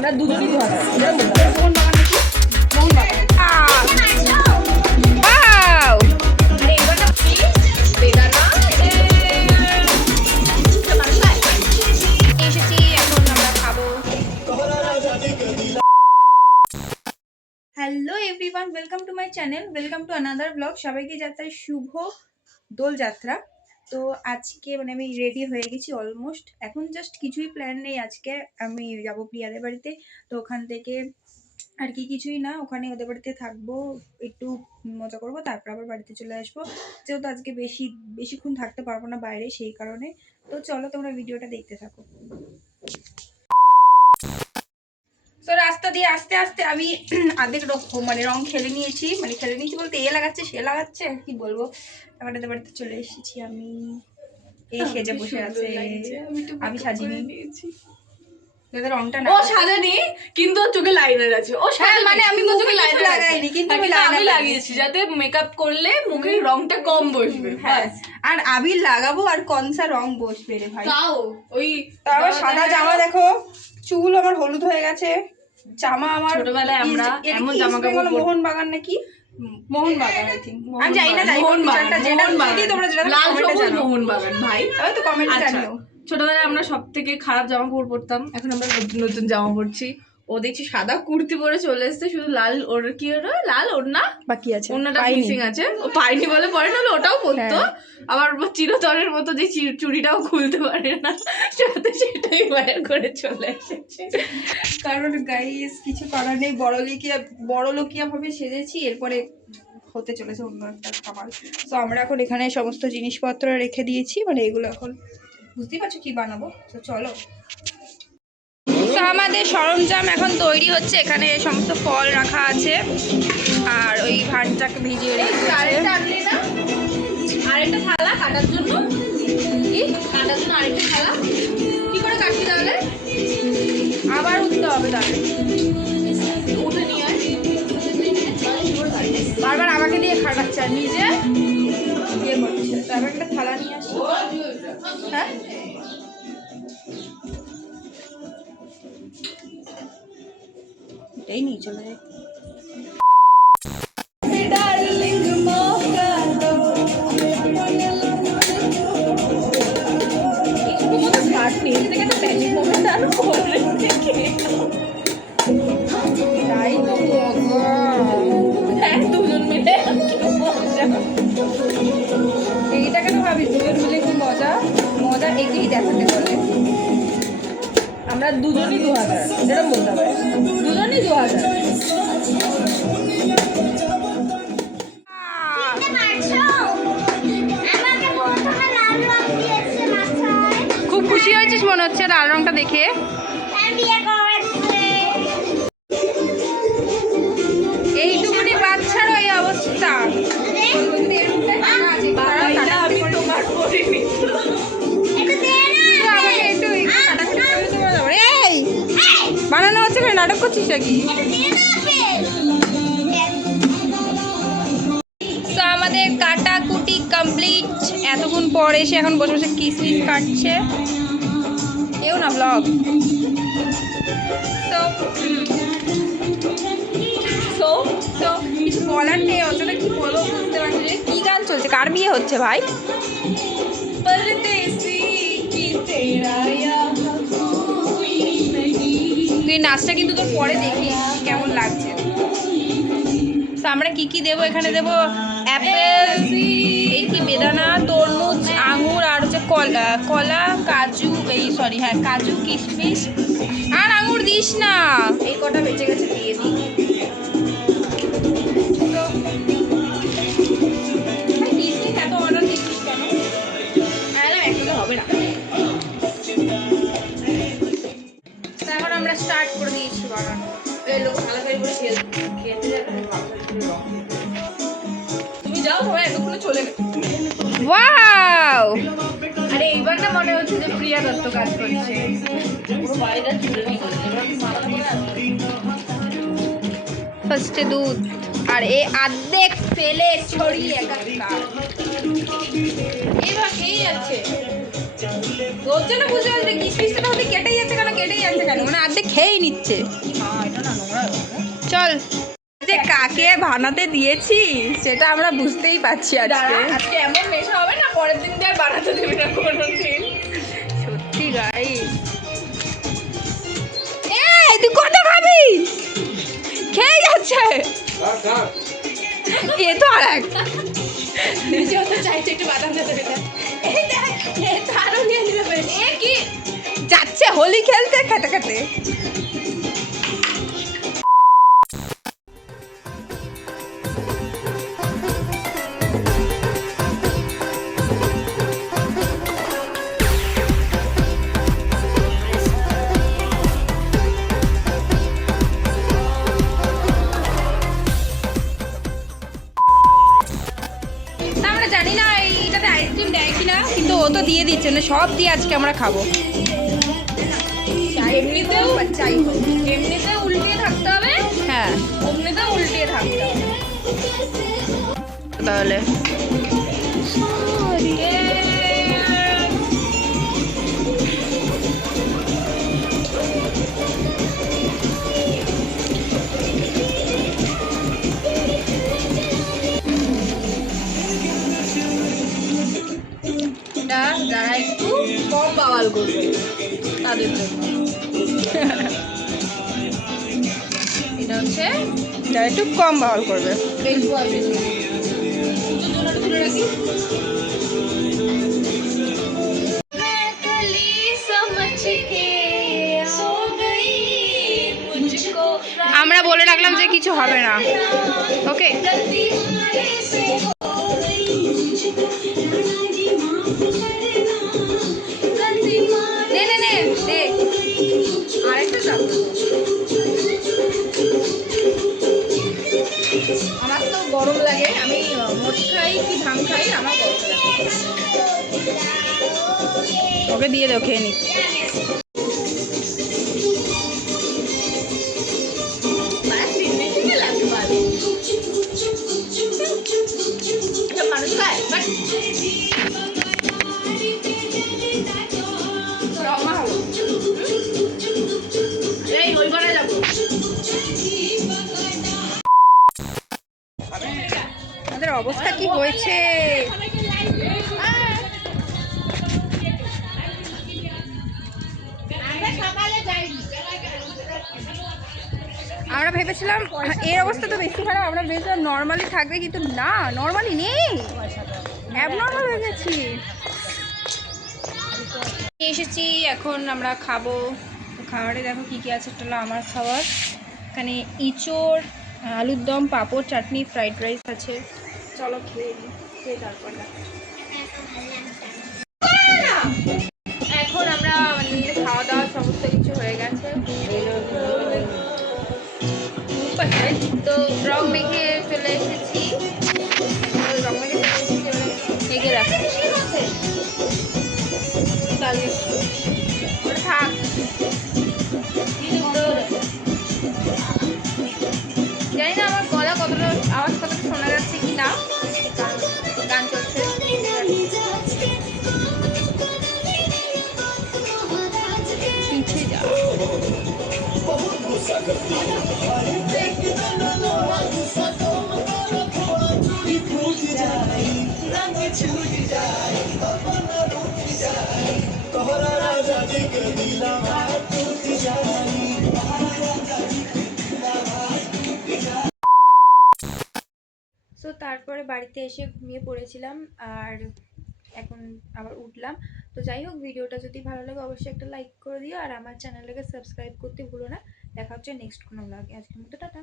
আমরা দুজনই মোহন বাগান নাকি মোহন বাগান আরে এবার না বেদানা এসেছি, এখন আমরা খাবো। Hello everyone, welcome to my channel, welcome to another blog. সবাইকে যাত্রায় শুভ দোলযাত্রা। তো আজকে মানে আমি রেডি হয়ে গেছি অলমোস্ট, এখন জাস্ট কিছুই প্ল্যান নেই। আজকে আমি যাবো প্রিয়াদের বাড়িতে, তো ওখান থেকে আর কি কিছুই না, ওখানে ওদের বাড়িতে থাকবো, একটু মজা করবো, তারপর আবার বাড়িতে চলে আসবো। যেহেতু আজকে বেশিক্ষণ থাকতে পারবো না বাইরে, সেই কারণে। তো চলো তোমরা ভিডিওটা দেখতে থাকো। তো রাস্তা দিয়ে আস্তে আস্তে আমি আধেক মানে রং খেলে নিয়েছি বলতে এ লাগাচ্ছে সে লাগাচ্ছে আর কি বলবো। তারপরে বাড়িতে চলে এসেছি আমি, এই সেজে বসে আছে। আমি সাজিয়ে নিয়েছি রংটা না, ও সাজানি কিন্তু চোখে লাইনার আছে। ও সাজানি মানে আমি চোখে লাইনার লাগাইনি, কিন্তু আমি লাগিয়েছি যাতে মেকআপ করলে মুখের রংটা কম বসবে। হ্যাঁ, আর আবির লাগাবো আর কনসা রং বসবে রে ভাই। তাও ওই তারপর সাদা জামা দেখো, চুল আমার হলুদ হয়ে গেছে, জামা আমার ছোটবেলায় আমরা এমন জামা কাপড় মোহন বাগান নাকি মোহন বাগান, আই থিংক, আমি জানি না মোহন বাগান তোমরা যেটা লাল সবুজ মোহন বাগান ভাই, আমি তো কমেন্টে জানিও। ছোটবেলায় আমরা সব থেকে খারাপ জামা কাপড় পরতাম, এখন আমরা নতুন নতুন জামা পরছি। ও দেখছি সাদা কুর্তি পরে চলে এসেছে, শুধু লাল ওর কি ওটা লাল ওড়না বাকি আছে, ওড়নাটা মিসিং আছে। ও পাইনি বলে পরে, নাহলে ওটাও পরতো। আবার চিরতরের মতো যে চুড়িটাও খুলতে পারে না, সাথে সেটাই বাইর করে চলে এসেছে। কারণ গাইস কিছু করার নেই, বড় লোকিয়া ভাবে সেজেছি, এরপরে হতে চলেছে অন্য একটা খাবার। তো আমরা এখন এখানে সমস্ত জিনিসপত্র রেখে দিয়েছি, মানে এগুলো এখন বুঝতেই পারছো কি বানাবো। তো চলো, তো আমাদের সরঞ্জাম এখন তৈরি হচ্ছে। এখানে সমস্ত ফল রাখা আছে, আর ওই ভাতটাকে ভিজিয়ে রেখেছে। আরেকটা থালা কাটার জন্য, কি কাটার জন্য আরেকটা থালা কি করে কাটবি তাহলে? আবার উঠতে হবে, তাহলে উঠে নিয়ে আয়। বারবার আমাকে দিয়ে খাটাচ্ছে আর নিজে ইয়ে করছে। তো আবার একটা থালা নিয়ে আসি। হ্যাঁ, এটাই নিয়ে চলে যাই। তাই তো দুজন মিলে এইটা কেন ভাবি দুজন মিলে কি মজা একেই দেখাতে বলে। আমরা দুজনই 2000, এরকম বলতে হবে, দুজনই 2000। খুব খুশি হয়েছিস মনে হচ্ছে লাল রংটা দেখে। এইটুকুনি বাচ্চারও এই অবস্থা। বানানো হচ্ছে, নাটক করছিস নাকি? তো আমাদের কাটাকুটি কমপ্লিট। এতক্ষণ পর এসে এখন বসে বসে কিসমিস কাটছে কেউ না ব্লগ। তো কিছু বলার নেই, অতটা কি বলবো বুঝতে পারছি না। কি গান চলছে, কার বিয়ে হচ্ছে ভাই? তুই নাচটা কিন্তু তোর পরে দেখি কেমন লাগছে। তো আমরা কি কি দেবো এখানে, দেবো অ্যাপেল, এই কি বেদানা, তরমুজ, আঙুর, আর হচ্ছে কলা, কাজু, কাজু, কিশমিশ, আর আঙুর দিস না, এই কটা বেঁচে গেছে দিয়ে দিই। কিশমিশ এত অর্ডার দিচ্ছিস কেন? একসাথে হবে না। এখন আমরা স্টার্ট করে দিয়েছি বানানো। তুমি যাও, সবাই এতক্ষণে চলে গেছে। ওয়াও, আরে এইবার না মনে হচ্ছে যে প্রিয়া দত্ত কাজ করছে। ফার্স্টে দুধ, আর এ আর্ধেক ফেলে ছড়িয়ে একাকার। এইভাবে খেয়ে যাচ্ছে। তোর জন্য বুঝতে পারছি কিসমিসটা তাহলে কেটেই যাচ্ছে কেন মানে আর্ধেক খেয়েই নিচ্ছে। এটা না নোংরা চল যে কাকে বানাতে দিয়েছি সেটা আমরা বুঝতেই পারছি আজকে। আজকে এমন নেশা হবে না, পরের দিন দিয়ে আর বানাতে দেবে না কোনো দিন। সত্যি গাইস। এই তুই কত খাবি? খেয়ে যাচ্ছে। এ তো আরেক যত চাইছে একটু বাদাম খেতে দেবে। এই দেখ, এ তো আরো নিয়ে নেবে। এ কি যাচ্ছে হোলি খেলতে খেতে খেতে। আমরা জানি না এইটাতে আইসক্রিম দেয় কিনা, কিন্তু ও তো দিয়ে দিচ্ছে না, সব দিয়ে আজকে আমরা খাবো। এমনিতেও চাই এমনিতেও উল্টিয়ে থাকতে হবে, হ্যাঁ অমনিতেও উল্টিয়ে থাকতে হবে। তাহলে এটা যারা একটু কম বাওয়াল করবে তাদের জন্য। এটা হচ্ছে যারা একটু কম বাউল করবে। বেশ বয়সে ছিল। দুটোর জন্য একটু তুলে রাখি। আমরা বলে রাখলাম যে কিছু হবে না, ওকে? নে নে নে দে আরেকটা চাপ। আমার তো গরম লাগে, আমি মদ খাই কি ভাং খাই, আমার গরম লাগে। ওকে দিয়ে দাও, খেয়ে নি। মানুষ খায় বাট এই ওই ঘরে যাবো। আমাদের অবস্থা কি হয়েছে? আমরা ভেবেছিলাম এর অবস্থা তো বেশি খারাপ, আমরা ভেবেছিলাম নর্মালি থাকবে, কিন্তু না, নর্মালি নেই, অ্যাবনর্মাল হয়ে গেছি। এসেছি, এখন আমরা খাবো। খাবারে দেখো কি কি আছে। এটা হলো আমার খাবার, এখানে ইঁচড়, আলুর দম, পাঁপড়, চাটনি, ফ্রাইড রাইস আছে। চলো খেয়ে নিই, খেয়ে তারপর এখন আমরা মানে খাওয়া দাওয়া সমস্ত কিছু হয়ে গেছে। তো রং মেখে চলে এসেছি, রং মেখে চলে এসেছি, এবারে এগিয়ে রাখো। ওটা থাক। তো জানি না আমার গলা কতটা, আওয়াজ কতটা শোনা যাচ্ছে কি না, কারণ গান চলছে। পিছিয়ে যা। সো তারপরে বাড়িতে এসে ঘুমিয়ে পড়েছিলাম, আর এখন আবার উঠলাম। তো যাই হোক, ভিডিওটা যদি ভালো লাগে অবশ্যই একটা লাইক করে দিও, আর আমার চ্যানেলটাকে সাবস্ক্রাইব করতে ভুলো না। দেখা হচ্ছে নেক্সট কোনো ব্লগে। আজকের মতো টাটা।